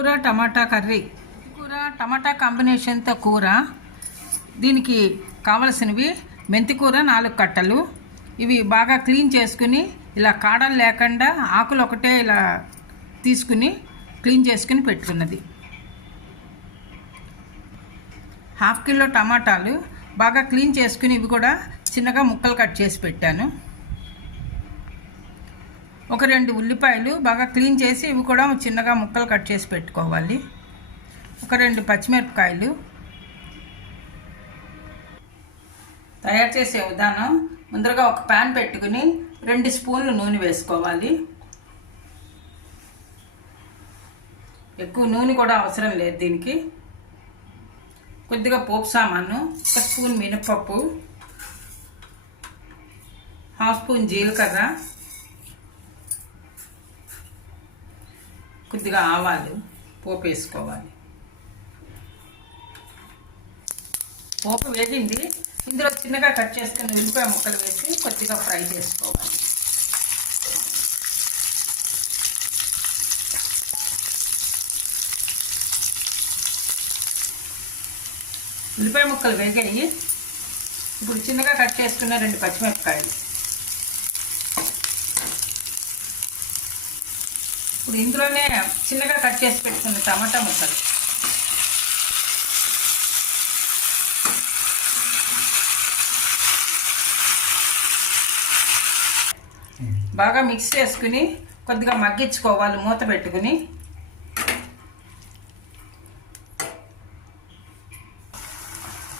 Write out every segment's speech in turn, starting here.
కూర టమాటా కర్రీ. కూర టమాటా కాంబినేషన్తో కూర. దీనికి కావలసినవి మెంతి కూర నాలుగు కట్టలు. ఇవి బాగా క్లీన్ చేసుకుని ఇలా కాడలు లేకుండా ఆకులు ఒకటే ఇలా తీసుకుని క్లీన్ చేసుకుని పెట్టుకున్నది. హాఫ్ కిలో టమాటాలు బాగా క్లీన్ చేసుకుని ఇవి కూడా చిన్నగా ముక్కలు కట్ చేసి పెట్టాను. ఒక రెండు ఉల్లిపాయలు బాగా క్లీన్ చేసి ఇవి కూడా చిన్నగా ముక్కలు కట్ చేసి పెట్టుకోవాలి. ఒక రెండు పచ్చిమిరపకాయలు తయారు చేసే విధానం ముందరగా ఒక ప్యాన్ పెట్టుకుని రెండు స్పూన్లు నూనె వేసుకోవాలి. ఎక్కువ నూనె కూడా అవసరం లేదు దీనికి. కొద్దిగా పోపు సామాను ఒక స్పూన్ మినపప్పు హాఫ్ స్పూన్ జీలకర్ర కొద్దిగా ఆవాలు పోపు వేసుకోవాలి. పోపు వేగింది. ఇందులో చిన్నగా కట్ చేసుకుని ఉల్లిపాయ ముక్కలు వేసి కొద్దిగా ఫ్రై చేసుకోవాలి. ఉల్లిపాయ ముక్కలు వేగాయి. ఇప్పుడు చిన్నగా కట్ చేసుకున్న రెండు పచ్చిమిరపకాయలు. ఇప్పుడు ఇందులోనే చిన్నగా కట్ చేసి పెట్టుకున్న టమాటా ముక్కలు. బాగా మిక్స్ చేసుకుని కొద్దిగా మగ్గించుకోవాలి మూత పెట్టుకుని.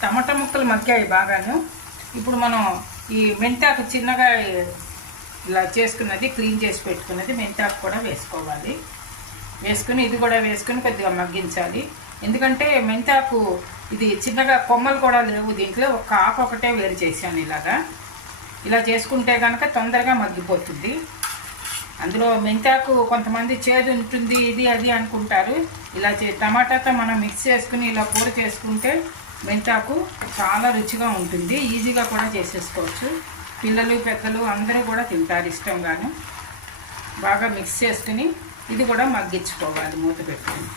టమాటా ముక్కలు మగ్గాయి బాగాను. ఇప్పుడు మనం ఈ మెంతాకు చిన్నగా ఇలా చేసుకున్నది క్లీన్ చేసి పెట్టుకున్నది మెంతాకు కూడా వేసుకోవాలి. వేసుకుని ఇది కూడా వేసుకుని కొద్దిగా మగ్గించాలి. ఎందుకంటే మెంతాకు ఇది చిన్నగా కొమ్మలు కూడా లేవు దీంట్లో ఒక ఆకు ఒకటే వేరు చేశాను ఇలాగా. ఇలా చేసుకుంటే కనుక తొందరగా మగ్గిపోతుంది. అందులో మెంతాకు కొంతమంది చేదు ఉంటుంది ఇది అది అనుకుంటారు. ఇలా చే టమాటాతో మనం మిక్స్ చేసుకుని ఇలా కూర చేసుకుంటే మెంతాకు చాలా రుచిగా ఉంటుంది. ఈజీగా కూడా చేసేసుకోవచ్చు. పిల్లలు పెద్దలు అందరూ కూడా తింటారు ఇష్టంగాను. బాగా మిక్స్ చేసుకుని ఇది కూడా మగ్గించుకోవాలి మూత పెట్టుకుని.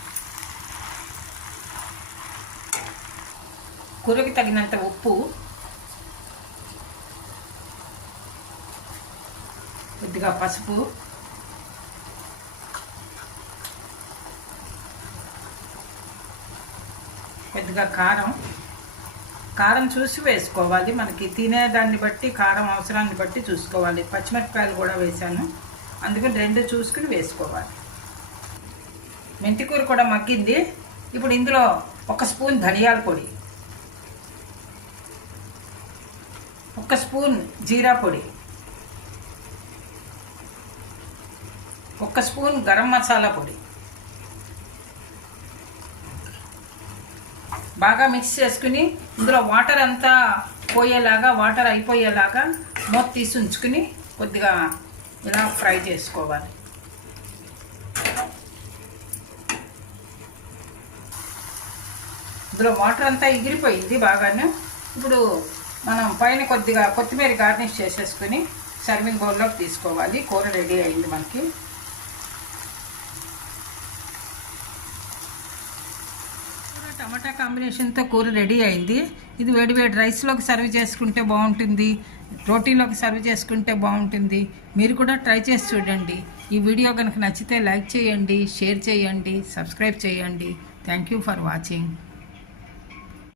కూరకి తగినంత ఉప్పు. కొద్దిగా పసుపు. కొద్దిగా కారం. కారం చూసి వేసుకోవాలి. మనకి తినేదాన్ని బట్టి కారం అవసరాన్ని బట్టి చూసుకోవాలి. పచ్చిమిరపకాయలు కూడా వేసాను. అందుకని రెండు చూసుకుని వేసుకోవాలి. మెంతికూర కూడా మగ్గింది. ఇప్పుడు ఇందులో ఒక స్పూన్ ధనియాల పొడి ఒక స్పూన్ జీరా పొడి ఒక స్పూన్ గరం మసాలా పొడి బాగా మిక్స్ చేసుకుని ఇందులో వాటర్ అంతా పోయేలాగా వాటర్ అయిపోయేలాగా మూత తీసి ఉంచుకుని కొద్దిగా ఇలా ఫ్రై చేసుకోవాలి. ఇందులో వాటర్ అంతా ఎగిరిపోయింది బాగానే. ఇప్పుడు మనం పైన కొద్దిగా కొత్తిమీర గార్నిష్ చేసేసుకుని సర్వింగ్ బౌల్లోకి తీసుకోవాలి. కూర రెడీ అయింది మనకి కూర టమాటా కాంబినేషన్తో కూర రెడీ అయింది. ఇది వేడి వేడి రైస్లోకి సర్వ్ చేసుకుంటే బాగుంటుంది. రోటీలోకి సర్వ్ చేసుకుంటే బాగుంటుంది. మీరు కూడా ట్రై చేసి చూడండి. ఈ వీడియో కనుక నచ్చితే లైక్ చేయండి షేర్ చేయండి సబ్స్క్రైబ్ చేయండి. Thank you for watching.